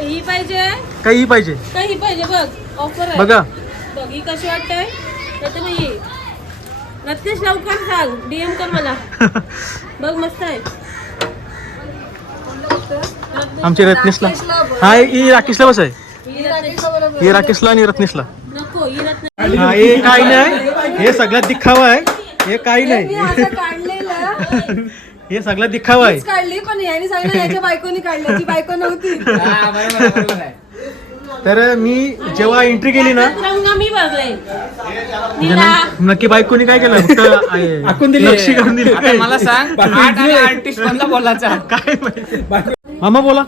ही पाहिजे? काही पाहिजे. का ही पाहिजे बघ. ऑफर आहे. बघा. बघ ही कशी वाटतंय? तर ही. रत्नेश लवकर सांग डीएम कर मला. बघ मस्त आहे. आमची रत्नेशला. हा ही राकेशला बस आहे. ही रत्नेश. ही राकेशला आणि रत्नेशला. नको ही हा हे काही नाही. हे सगळ्यात दिखावा आहे. हे काही नाही. काढलेलं. हे सगळ्यात दिखावा आहे. काढली पण याने सांगितलं याच्या बायकोनी काढली ती बायको नव्हती. तर मी जेव्हा एंट्री केली ना रंग मी बघले. नक्की बायकोनी काय केलं? फक्त आखून दिली. लक्षी करून दिली. आता मला सांग आर्ट आणि आर्टिस्ट मधला बोलायचा काय माहिती. मामा बोला.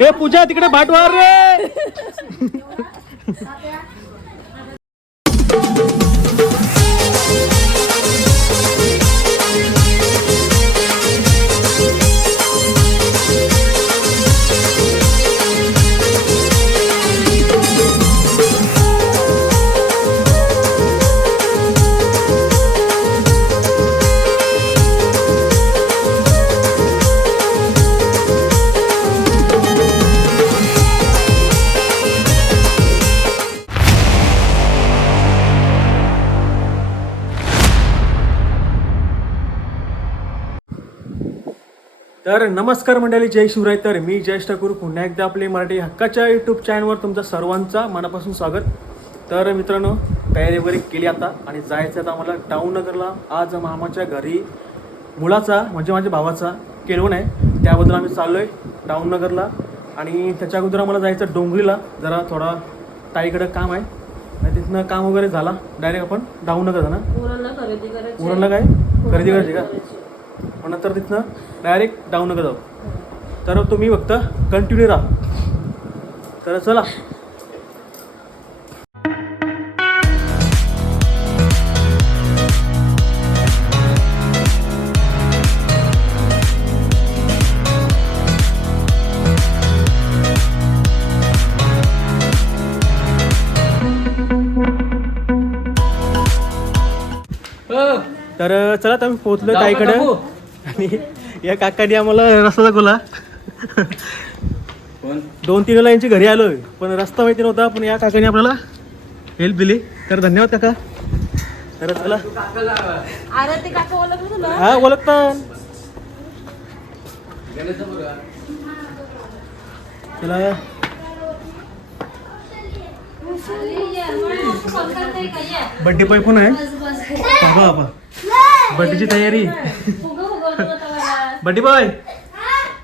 ए पूजा तिकडे भाटवार रे. नमस्कार मंडळी जय शिवराय. तर मी जयेश ठाकूर पुन्हा एकदा आपले मराठी हक्काच्या यूट्यूब चॅनलवर तुमचं सर्वांचा मनापासून स्वागत. तर मित्रांनो तयारी वगैरे केली आता आणि जायचं आता आम्हाला टाऊनगरला आज मामाच्या घरी मुलाचा म्हणजे माझ्या भावाचा केळवण आहे. त्याबद्दल आम्ही चाललो आहे टाऊनगरला आणि त्याच्या अगोदर आम्हाला जायचं डोंगरीला. जरा थोडा ताईकडं काम आहे. आणि तिथनं काम वगैरे झाला. डायरेक्ट आपण खरेदी करायची उरणला काय? खरेदी करायची का? मग नंतर तिथनं डायरेक्ट डाऊनगर जाऊ. तर तुम्ही फक्त कंटिन्यू राहा. तर चला. तर चला आता मी पोहोचलो ताईकडे? आणि या काकाने आम्हाला रस्ता दाखवला. कोण? दोन तीन लाईनची घरी आलोय. पण रस्ता माहिती नव्हता पण या काकाने आपल्याला हेल्प दिली. तर धन्यवाद काका. तर चला. अरे ते काका ओळखलं तुला हा ओळखता चला. बड्डे पाय पण आहे? बाबा. बड्डेची तयारी. Birthday boy.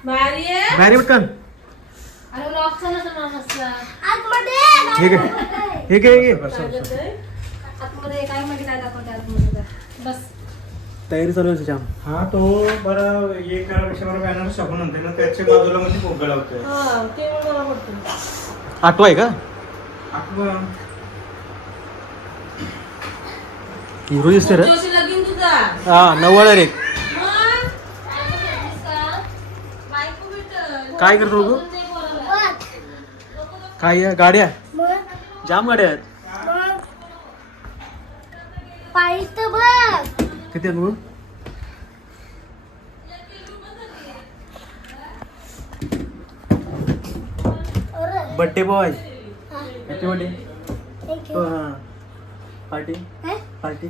भारी आहे बाहेर पटकन हे घे हे घे. हे घे तयारी चालू आहे त्याच्या हा तो बरं एक बॅनर शकून होते ना त्याच्या बाजूला मध्ये भोग लावतोय. हा ते मला आवडतं आठवा आहे का? आपण हिरो दिसते रे. जोशी लगीन तुझा. हा नव्वद रे मग? बायको भेटल. काय करतो तू काय आहे? गाड्या? जाम गाड्या आहेत. किती आहेत म्हणून birthday boy happy birthday party party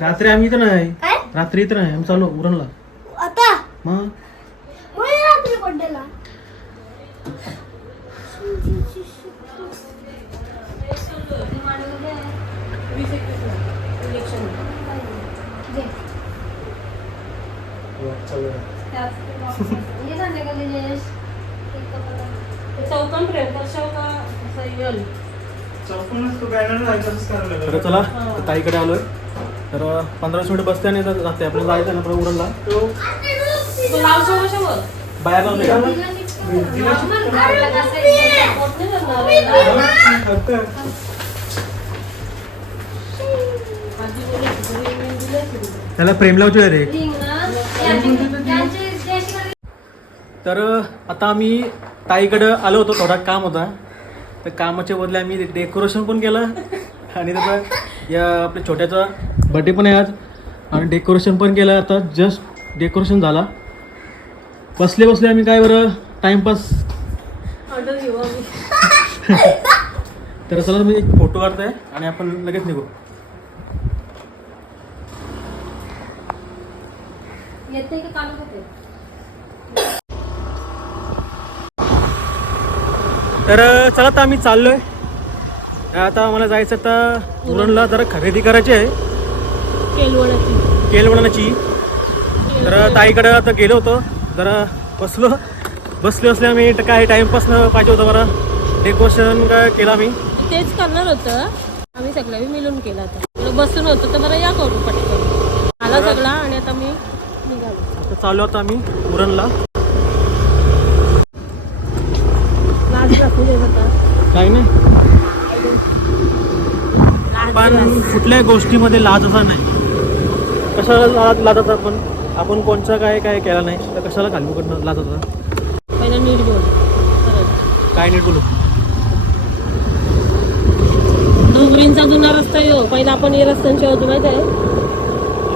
रात्री. आम्ही इथं नाही. रात्री इथं नाही आम्ही चालू उरणला. आता मग रात्री पड्डेला वीस एकवीस ला. इलेक्शन. चौकान प्रेम करशाव का असं येल चौकूनच तो बॅनर तर चला ताईकडे आलोय तर पंधरा मिनिट बसते आणि जाते. आपल्याला जायचं ना परत उरणला बाहेर. त्याला प्रेम लावतोय रे. तर आता आम्ही ताईकडं आलो होतो. थोडा काम होता. तर कामाच्या बदले आम्ही डेकोरेशन पण केलं. आणि त्याचा या आपल्या छोट्याचा बर्थडे पण आहे आज. आणि डेकोरेशन पण केलं आता. जस्ट डेकोरेशन झाला. बसले बसले आम्ही काय बरं? टाइमपास ऑर्डर घेऊ आम्ही. तर चला मी एक फोटो काढतोय आणि आपण लगेच निघू. येते का काल होते? तर चला आता आम्ही चाललोय. आता आम्हाला जायचं आता उरणला जरा खरेदी करायची आहे. केलवणाची. केलवणाची. तर ताईकडं आता गेलो होतो. जरा बसलो. बसले बसले आम्ही काय टाइमपास पाहिजे होतं बरं. डेकोरेशन काय केलं आम्ही. तेच करणार होतं. आम्ही सगळ्या मिळून केला आता. बसून होतो तर बरं या करू पटकन. आला सगळा आणि आता मी निघालो. आता चाललो आता आम्ही उरणला. काय नाही. पण कुठल्याही गोष्टीमध्ये लाज असा नाही. कशाला लाज लाजाचा आपण आपण कोणचा काय काय केला नाही तर कशाला घालू कडनं लाजाचा पहिला नीट बोल. काय नीट बोलू? डोंगरींचा जुना रस्ता येऊ पहिला आपण या रस्त्यांची होतो माहिती आहे?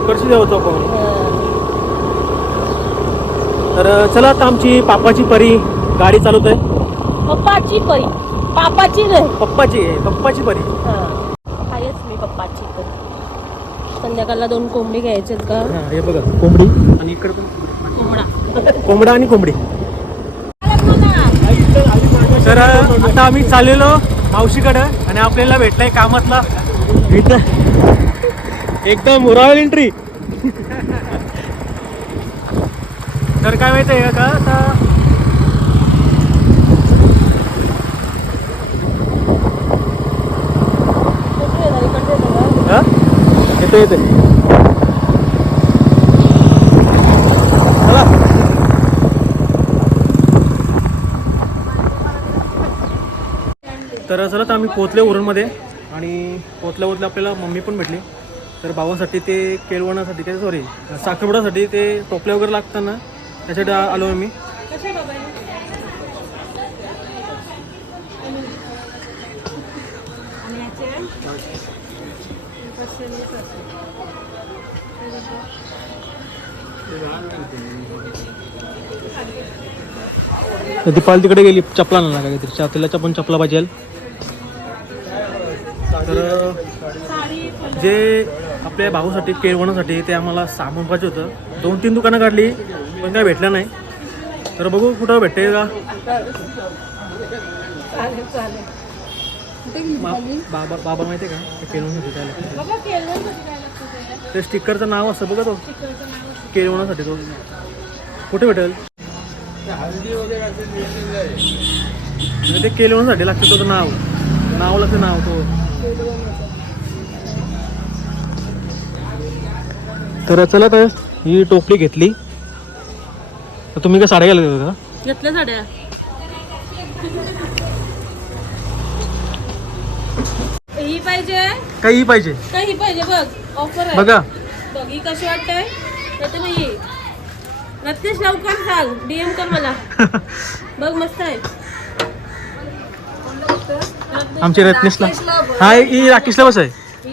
इकडची जाऊ आपण अं, तर चला आता आमची पापाची परी गाडी चालवत आहे पप्पाची परी. पापाची नाही पप्पाची आहे पप्पाची परी हा. आहेच मी पप्पाची परी संध्याकाळला दोन कोंबडी घ्यायचे का? हा, हे बघा कोंबडी आणि इकडे पण कोंबडा. कोंबडा आणि कोंबडी. तर आता आम्ही चाललेलो मावशीकडं आणि आपल्याला भेटलाय कामातला. इथं. एकदम रॉयल एंट्री तर काय माहिती आहे का? आता हा? येते. येते तर चला तर आम्ही पोचले उरणमध्ये आणि पोचल्या पोचल्या आपल्याला मम्मी पण भेटली. तर भावासाठी ते केळवणासाठी ते सॉरी साखरपुड्यासाठी ते टोपल्या वगैरे लागतात ना त्यासाठी आलो आम्ही. Gracias. दीपाल तिकडे गेली चपला आणला काहीतरी? चा- तिला पण चपला पाहिजे. तर जे आपल्या भाऊसाठी केळवण्यासाठी ते आम्हाला सामान पाहिजे होतं. दोन तीन दुकानं काढली पण काय भेटलं नाही. तर बघू कुठं भेटते का? बाबा बाबा माहिती आहे का? ते केळवणासाठी काय लागतं ते. स्टिकरचं नाव असतं बघा तो. केळवणासाठी तो. कुठे भेटेल? म्हणजे ते केलवण्यासाठी लागतं तो नाव. नाव लागतं नाव तो. तर चला तर ही टोपली घेतली. तर तुम्ही काय साड्या गेला का घेतल्या साड्या. पाहिजे? काही पाहिजे. का ही पाहिजे बघ. ऑफर आहे. बघा. बघ ही कशी वाटतंय? तर मग ही. रत्नेश लवकर सांग डीएम कर मला. बघ मस्त आहे. आमची रत्नेशला. हा ही राकेशला बस आहे. ही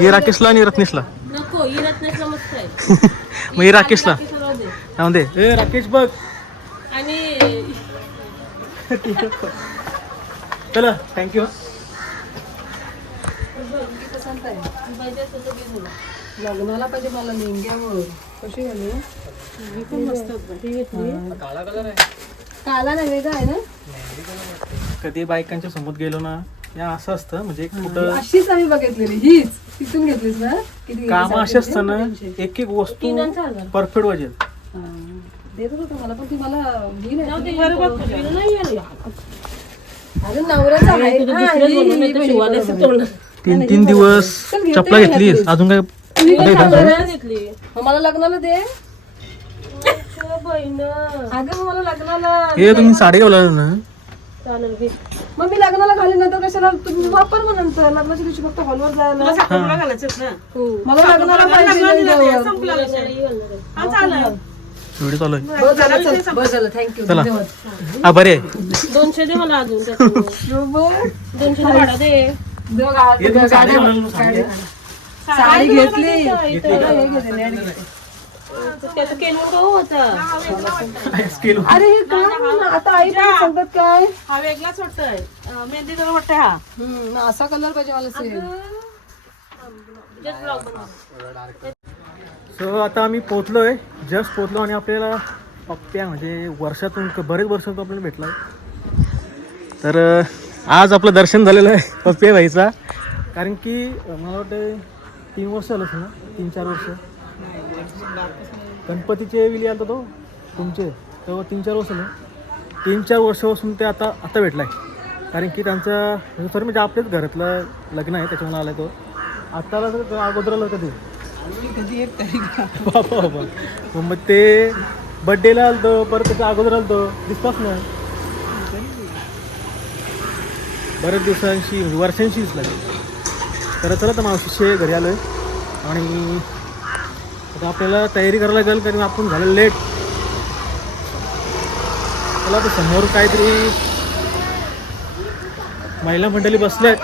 ही राकेशला आणि रत्नेशला. नको ही रत्नेशला मस्त आहे. मग ही राकेशला. राकेश राहू दे. काय म्हणते ए राकेश बघ. आणि चला थँक्यू पाहिजे असेल तर घे तुला. लग्नाला पाहिजे मला लेंग्यावर. कशी झाली ही पण मस्त होती. ही. घेतली. काला नाही वेगळा आहे ना? कधी बायकांच्या समोर गेलो ना या असं असतं म्हणजे एक कुठं अशीच आम्ही बघितलेली हीच. तिथून घेतलीस ना? किती काम असे असतं ना एक एक वस्तू. परफेक्ट हा. देत होतं मला पण ती मला ही नाही. आहे. अरे नवऱ्याचा आहे. हा, ही- ही. तीन तीन दिवस चपला घेतली घातलीस. अजून काय. मग मला लग्नाला दे. अगं मग मला लग्नाला हे तुम्ही साडी घाला ना? चालेल. मग मी लग्नाला घालीन नंतर कशाला? तुम्ही वापर मग नंतर. लग्नाच्या दिवशी फक्त हॉलवर जायला. हो. मला लग्नाला पाहिजे. व्हिडिओ चालू आहे. हा बरे. दोनशे दे मला अजून. दोनशे दे. हे साडी घेतली. हे अरे हे काय आता आई पण सांगतात काय? हा वेगळाच वाटतोय. मेहंदी जरा वाटतंय हा. हम्म, असा कलर पाहिजे मला सेम जस्ट ब्लॉग बनवा. सो आता आम्ही पोचलोय जस्ट पोचलो आणि आपल्याला पप्प्या म्हणजे वर्षातून क- बरेच वर्षातून आपल्याला भेटला तर आज आपलं दर्शन झालेलं आहे पप्पे भाईचा. कारण की मला वाटतं तीन वर्ष झालं असं ना? तीन चार वर्ष. गणपतीचे विली आलता तो? तुमचे? तेव्हा तीन चार वर्ष ना तीन चार वर्षापासून ते आता आता भेटला आहे कारण की त्यांचं म्हणजे सर म्हणजे आपल्याच घरातलं लग्न आहे त्याच्यामुळे आला तो. आत्ताला तर अगोदर आलं कधी एक बाबा बाबा मग ते बड्डेला आलतो परत त्याच्या अगोदर आलतो. दिसताच नाही. बऱ्याच दिवसांशी म्हणजे वर्षांशी दिसला तर चला तर मावशीचे घरी आलो आहे आणि आता आपल्याला तयारी करायला लागेल कारण आपण झालं लेट चला तर समोर काहीतरी महिला मंडळी बसल्यात.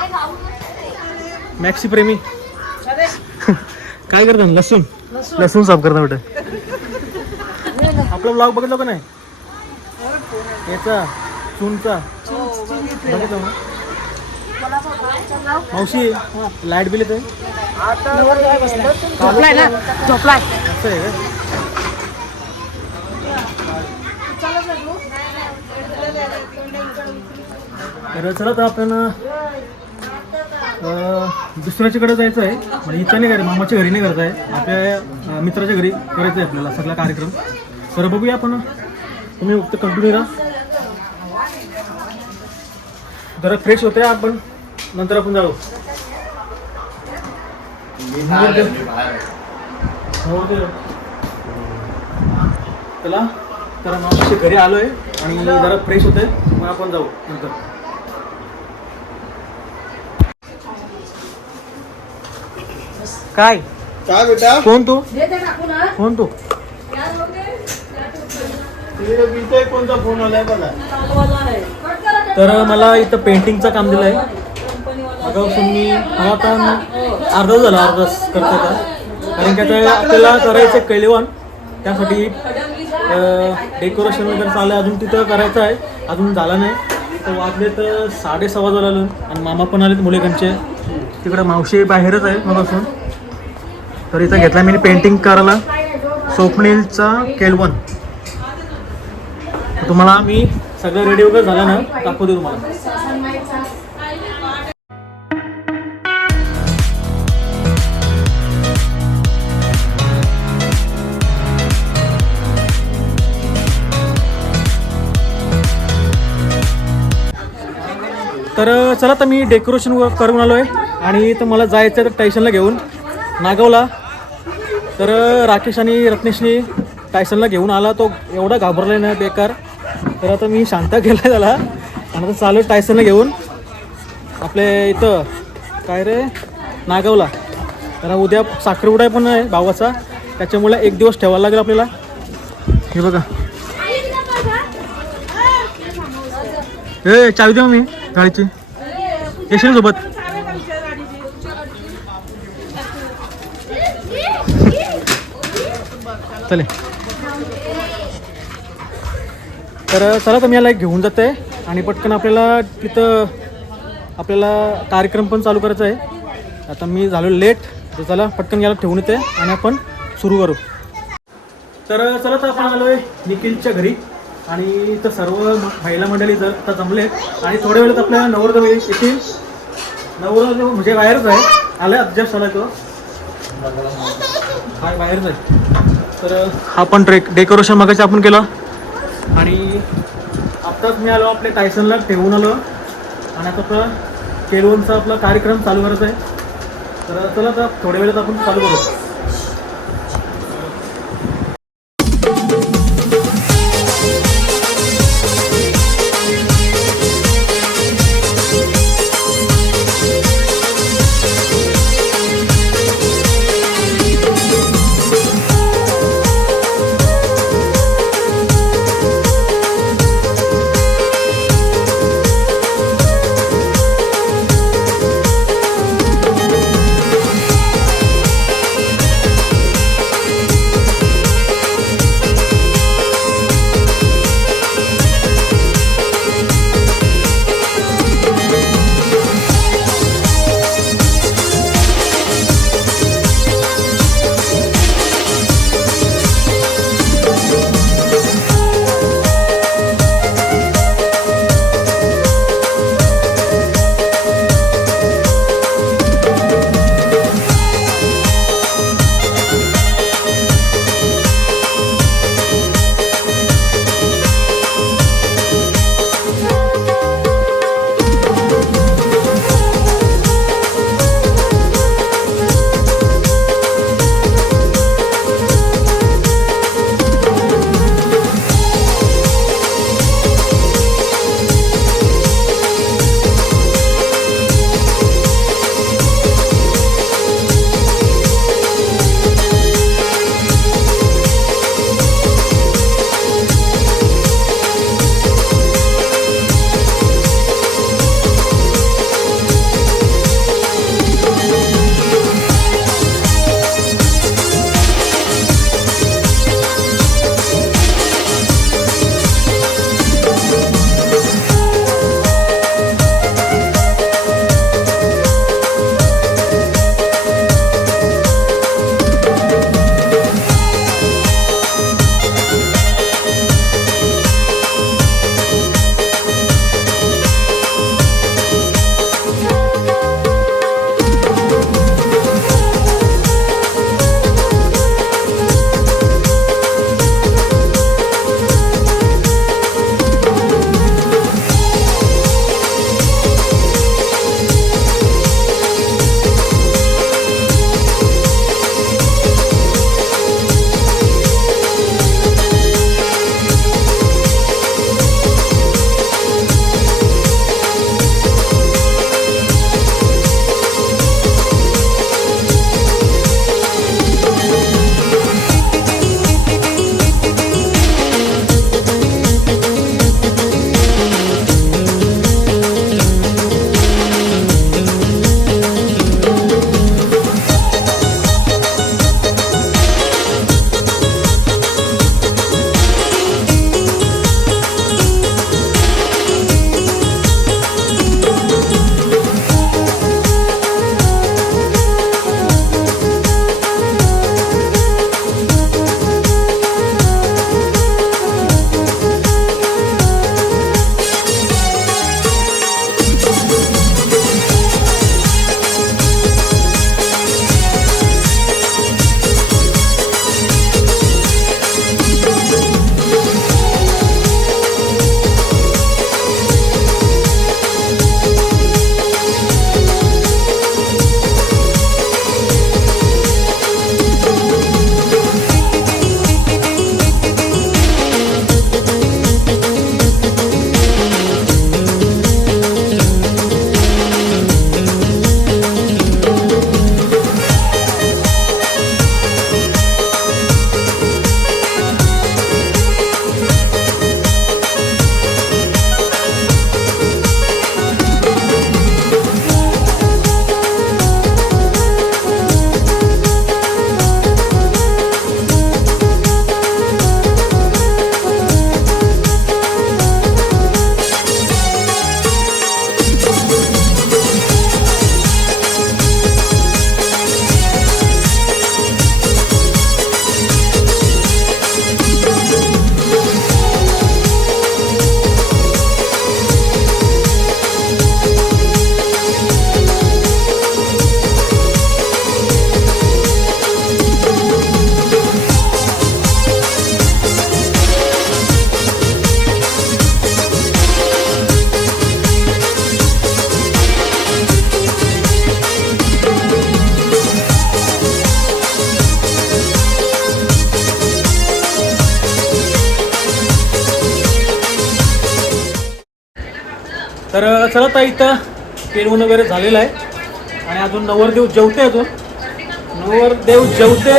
मॅक्सी प्रेमी. काय करतात लसूण? लसूण. साफ करता कुठे? आपला ब्लॉग बघितला का नाही? याचा चूनचा. बघितलं ना? मावशी लाइट बिल येते झोपलाय ना? झोपलाय. असं आहे का? तर चला तर आपण अं, दुसऱ्याच्याकडे जायचं आहे. म्हणजे इथं नाही घरी मामाच्या घरी नाही करायचं आहे. आपल्या अं, मित्राच्या घरी करायचं आहे आपल्याला सगळा कार्यक्रम. तर बघूया आपण. तुम्ही फक्त कंटिन्यू राहा जरा फ्रेश होते आपण. नंतर आपण जाऊ. हो. चला तर मामाच्या घरी आलोय आणि जरा फ्रेश होते मग आपण जाऊ नंतर. काय? काय बेटा? कोण तू? कोण तू? कोणता फोन आलाय बघा. तर मला इथं पेंटिंगचं काम दिलं आहे अगापासून मी मला आता अर्धा झाला अर्धा करतो का? कारण की आता आपल्याला करायचं आहे कैलवान. त्यासाठी डेकोरेशन वगैरे चाललं आहे. अजून तिथं करायचं आहे. अजून झालं नाही. तर वाजले तर साडेसव्वा झाला आणि मामा पण आलेत मुलेकांचे तिकडं मावशी बाहेरच आहे मगासून. तर इथं घेतला मी पेंटिंग करायला. स्वप्नीलचा केलवन. तुम्हाला मी सगळं रेडी वगैरे झालं ना? दाखवते तुम्हाला. तर चला तर मी डेकोरेशन करून आलो आहे आणि तर मला जायचं आहे तर टायसनला घेऊन नागवला. तर राकेश आणि रत्नेशनी टायसनला घेऊन आला. तो एवढा घाबरला ना बेकार. तर आता मी शांत केला त्याला. आणि आता चालू टायसनला घेऊन. आपले इथं काय रे? नागावला. तर उद्या साखरपुडा पण आहे भावाचा. त्याच्यामुळे एक दिवस ठेवायला लागेल आपल्याला. हे बघा. ए चावी देऊ मी गाडीची. येशील सोबत? चले. तर चला तर मी याला एक घेऊन जाते. आणि पटकन आपल्याला तिथं आपल्याला कार्यक्रम पण चालू करायचा आहे. आता मी झालो लेट तर चला पटकन याला ठेवून येते आणि आपण सुरू करू. तर चला तर आपण आलो आहे निखिलच्या घरी. आणि इथं सर्व महिला मंडळी जर आता जमले. आणि थोड्या वेळात आपल्याला नवरदेव येथील नवरदेव म्हणजे बाहेरच आहे. आलं जस्ट आला तो. हा बाहेरच आहे. तर हा पण ट्रेक डेकोरेशन मगाशी आपण केलं. आणि आत्ताच मी आलो आपल्या टायसनला ठेवून आलो. आणि आता आपला केलवनचा आपला कार्यक्रम चालू करायचा आहे. तर चला तर थोड्या वेळात आपण चालू करू. तर चला आता इथं पेरवून वगैरे झालेलं आहे. आणि अजून नवरदेव जेवते अजून. नवरदेव जेवते.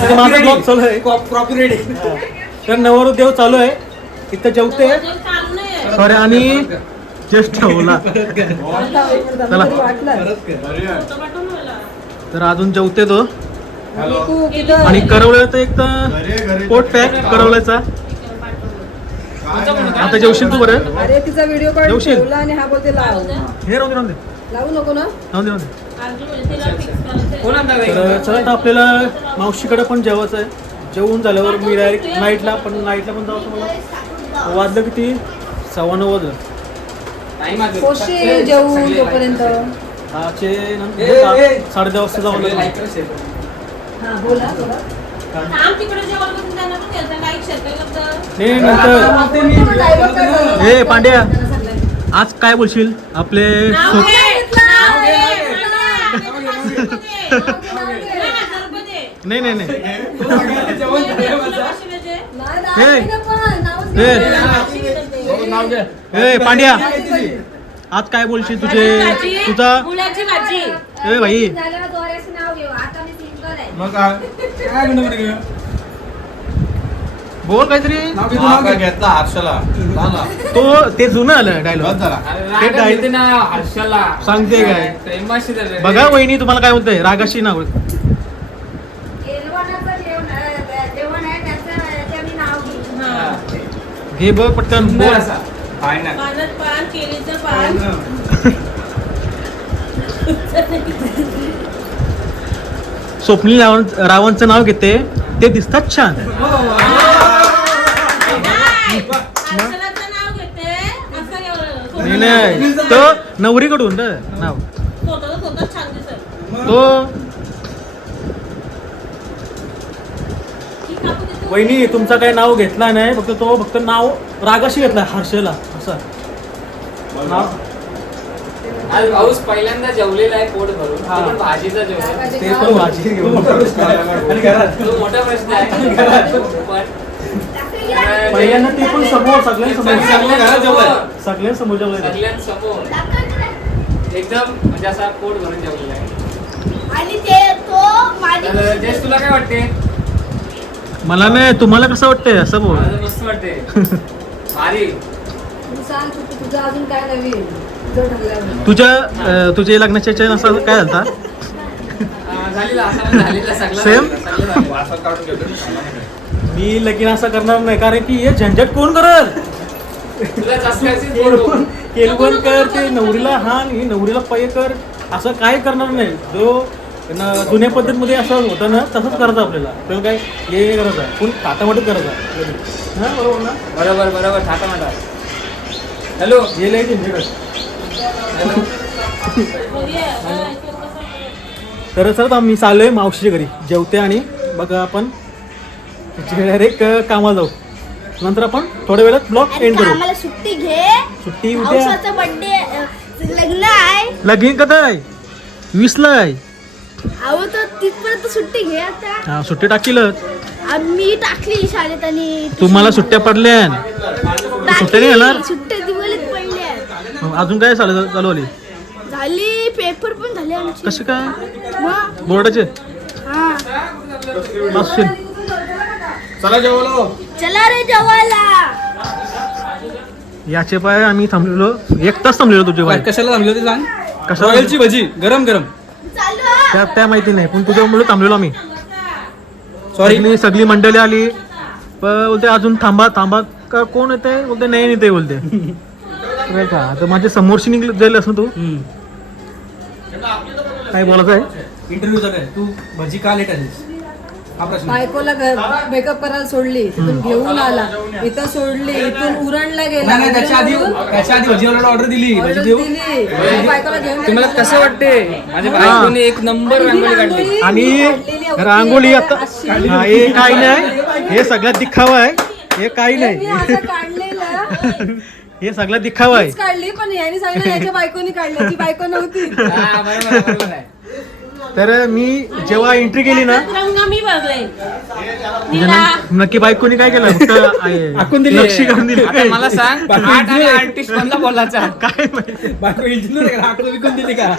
इथं माझा ब्लॉग चालू आहे. हा. तर नवरदेव चालू आहे. इथं जेवते. सॉरी आणि जस्ट ठेवला. चला. तर अजून जेवते तो. आणि करवल्याचं एक तर पोट पॅक करवल्याचा आता जेवशील तू बरं? अरे तिचा व्हिडिओ काढून जेवशील? ठेवला आणि हा बोलते लाव. हे राहू दे राहू दे. लावू नको ना? राहू दे राहू दे? तर चला आता आपल्याला मावशीकडे पण जेवायचं आहे जेवून झाल्यावर मी डायरेक्ट नाईटला पण नाईटला पण जाऊ मला वाजलं किती? सव्वा नऊ वाजलं. Time आहे. पोशी जेवून सगळे तोपर्यंत दहाचे ए, नंतर ए. साडे दहा वाजता जाऊ सगळे लागलं. हा बोला बोला. हे नंतर? हे पांड्या आज काय बोलशील आपले. नाही. नाही नाही हे. नाही, पण नावच हे. नाही. नाव घे. ए पांड्या आज काय बोलशील तुझे तुझा ए भाई मग काय? काय? बोल काहीतरी. नाव नाव. घेतला हर्षला? झाला तो ते जुनं आलं डायलॉग बस झाला. ते राग डाय- येते ना हर्षला. सांगते काय? प्रेमाशी. बघा वहिनी तुम्हाला काय म्हणतंय रागाशी नाव. एलवानाचं जेवण अं, जेवण आहे त्याचं त्याचं मी नाव घेईन. हा. घे बघ पटकन सुंदर बोल. असा. फायनल पानात पान केळीचं पान. स्वप्नील रावण रावणचं नाव घेते. ते दिसतात छान. नाही. नाही. तो नवरीकडून नाव. तो वहिनी तुमचं काही नाव घेतला नाही. फक्त तो फक्त नाव रागाशी घेतला हर्षला. असं. नाव? आज पाऊस पहिल्यांदा जेवलेला आहे पोट भरून. हा. तो पण भाजीचा जेवण. ते पण भाजी घेऊन तो मोठा प्रश्न आहे. पण पहिल्यांदा ते पण समोर सगळ्यांसमोर. घरात जेवलंय. सगळ्यांसमोर. एकदम म्हणजे असा पोट भरून जेवलेला आहे. आणि ते माझी तुला काय वाटते? मला नाही तुम्हाला कसं वाटतंय? असं बोल. मस्त वाटते भारी. सांग तुझं अजून काय नवीन? तुझ्या अं, तुझ्या लग्नाच्या चैन असं काय झालं पण काय. मी लगीन असं करणार नाही कारण की हे झंझट कोण करल? भरून. केलवण कर ते नवरीला हान ही नवरीला पय कर असं काय करणार नाही. जो न- जुन्या पद्धतीमध्ये असं होतं ना तसंच करायचं आपल्याला. आपल्याला काय हे करायचं. आहे कोण टाटामाटच करायचं. आहे हां बरोबर ना? बरोबर बरोबर ठाका माटा हॅलो हे लय झंझट आहे. आहे. तर चला आता मी चाललोय मावशीच्या घरी. जेवते आणि बघा आपण डायरेक्ट कामाला जाऊ. नंतर आपण थोड्या वेळात ब्लॉग आणि एंड करू. आम्हाला सुट्टी घे. सुट्टी उद्या. पावसाचा बर्थडे लग्न आहे. लगीन कधी आहे? वीसला आहे. अहो तर तिथपर्यंत सुट्टी घे आता. हा सुट्टी टाकीलच. आम्ही टाकली शाळेत आणि तुम्हाला सुट्ट्या पडल्या सुट्ट्या नाही येणार पडल्या अजून काय चालू चालवली झाली पेपर पण झाले आमचे. कसे काय? मग बोर्डाचे? हा. चला जेवलो चला रे जेवायला. याचे पाय आम्ही थांबलेलो. एक तास थांबलेलो तुझे पाय. कशाला थांबली होती सांग? कशाला? रॉयलची भजी गरम गरम. चालू. त्या त्या माहिती नाही पण तुझ्यामुळे थांबलेलो आम्ही. सॉरी सगळी सगळी मंडळी आली. पण बोलते अजून थांबा थांबा. का कोण येते बोलते नाही येते बोलते. काय का आता माझ्या समोरशी निघ जाईल असं तू? काय बोलायचं आहे? इंटरव्ह्यूचा काय? तू भजी का लेट आलीस? हा प्रश्न. बायकोला मेकअप करायला सोडली. तिथून घेऊन आला. इथं सोडली. इथून उरणला गेला. नाही नाही त्याच्या आधी त्याच्या आधी भजीवाल्याला ऑर्डर दिली. भजी देऊ? बायकोला घेऊन तुम्हाला. कसं वाटते? माझ्या बायकोने एक नंबर रांगोळी काढली. आणि. रांगोळी आता. हा, हे काही नाही. हे सगळ्यात दिखावा आहे. हे काही मी नाही काढलेलं. हे सगळ्यात दिखावा आहे. मीच काढली पण याने सांगितलं याच्या बायकोनी काढली याची बायको नव्हती. हा, बरोबर आहे, बरोबर आहे. तर मी जेव्हा एंट्री केली ना रंग मी म्हणजे नक्की बायकोनी काय केलं? फक्त आखून दिली. लक्ष करून दिली आता मला सांग आणि आर्टिस्ट कोणता बोलायचा. काय माहिती? बायको इंजिनियर आहे का? आकडे विकून दिली का?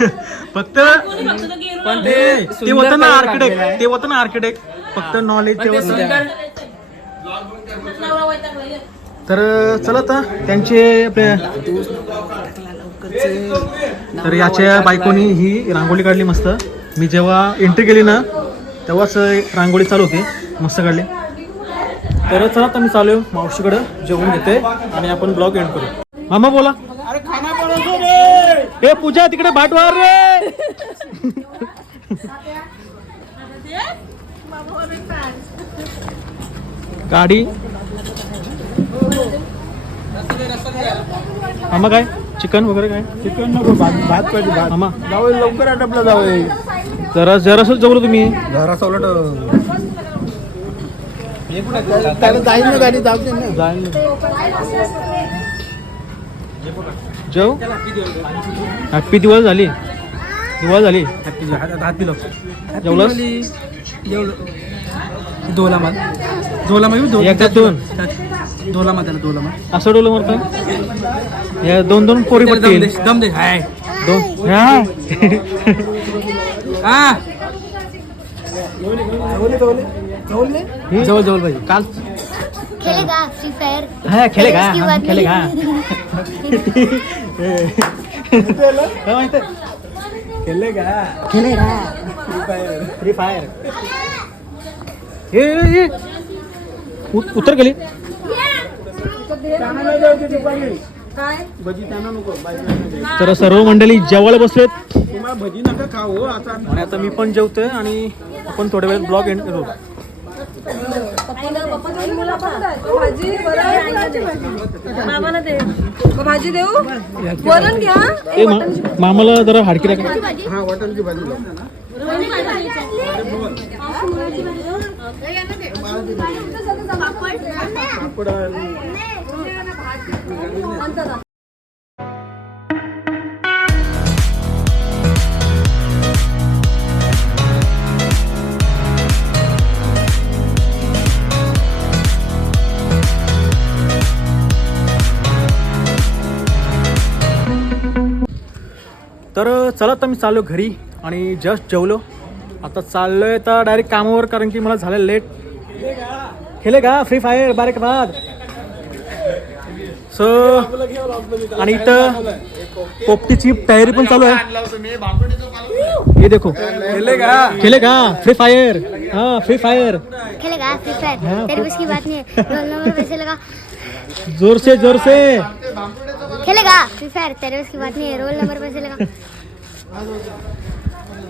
फक्त कोणी फक्त तो गेरू पण. ते ते सुंदर होतं ना आर्किटेक्ट आहे. ते होतं ना आर्किटेक्ट फक्त नॉलेज पण ते सुंदर. नवरा वैतागला, ये. तर चला आता त्यांचे तर याच्या बायकोनी ही रांगोळी काढली मस्त. मी जेव्हा एंट्री केली ना तेव्हाच रांगोळी चालू होती. मस्त काढली. तर चला आता मी चालू मावशीकडं जेवून घेते आणि आपण ब्लॉग एंड करू. मामा बोला. ए पूजा तिकडे भाटवार रे. गाडी मामा काय? चिकन वगैरे काय? चिकन नको भात भात पाहिजे भात. मामा जाऊ लवकर आटपला जाऊ. जरा जरासच जवळ तुम्ही. घरा सवलट त्याला जाईल ना गाडी जाऊ दे ना. जेव. हॅपी दिवाळी झाली. दिवाळी झाली. हात दिलं. जेवलास जेवलो दोला. माल दोला माल दोन एकदा दोन त्याला दोला माल असं डोलं मरतं या दोन दोन पोरी दम पडतील. दे दम दे. हाय. दोन हा? हा. ही- जवळ जवळ पाहिजे. काल खेलेगा फ्री फायर हा खेळेगा इसकी बात नहीं. खेळेगा काय माहिती खेळेगा फ्री फायर हे हे, हे. उ- उतर गेली. तर सर्व मंडळी जेवायला बसलेत. भजी नका खाऊ आता आणि आता मी पण जेवतोय आणि आपण थोड्या वेळात ब्लॉग एंड करू. भाजी देऊ? वरण घ्या. मामाला जरा हाडकी हा वाटाणची भाजी. तर चला आता मी चाललो घरी आणि जस्ट जेवलो. आता चाललोय तर डायरेक्ट कामावर कारण की मला झालं लेट खेळे का फ्री फायर बारेक बाद सो आणि इथं पोपटीची तयारी पण चालू आहे. ये देखो. खेले का? फ्री फायर हा फ्री फायर खेलेगा फ्री फायर हाँ, तेरे बस की बात नहीं है। रोल नंबर कैसे लगा। जोर से जोर से खेलेगा फ्री फायर तेरे बस की बात नहीं है। रोल नंबर कैसे लगा।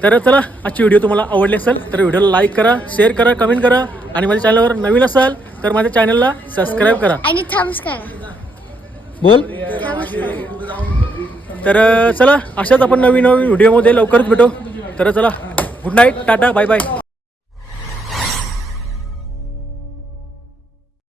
तर चला आजची व्हिडिओ तुम्हाला आवडली असेल तर व्हिडिओला लाईक करा शेअर करा कमेंट करा. आणि माझ्या चॅनलवर नवीन असाल तर माझ्या चॅनलला सबस्क्राईब करा. आणि थम्स करा बोल. तर चला अशाच आपण नवीन नवीन व्हिडिओमध्ये लवकरच भेटू. तर चला good night tata bye bye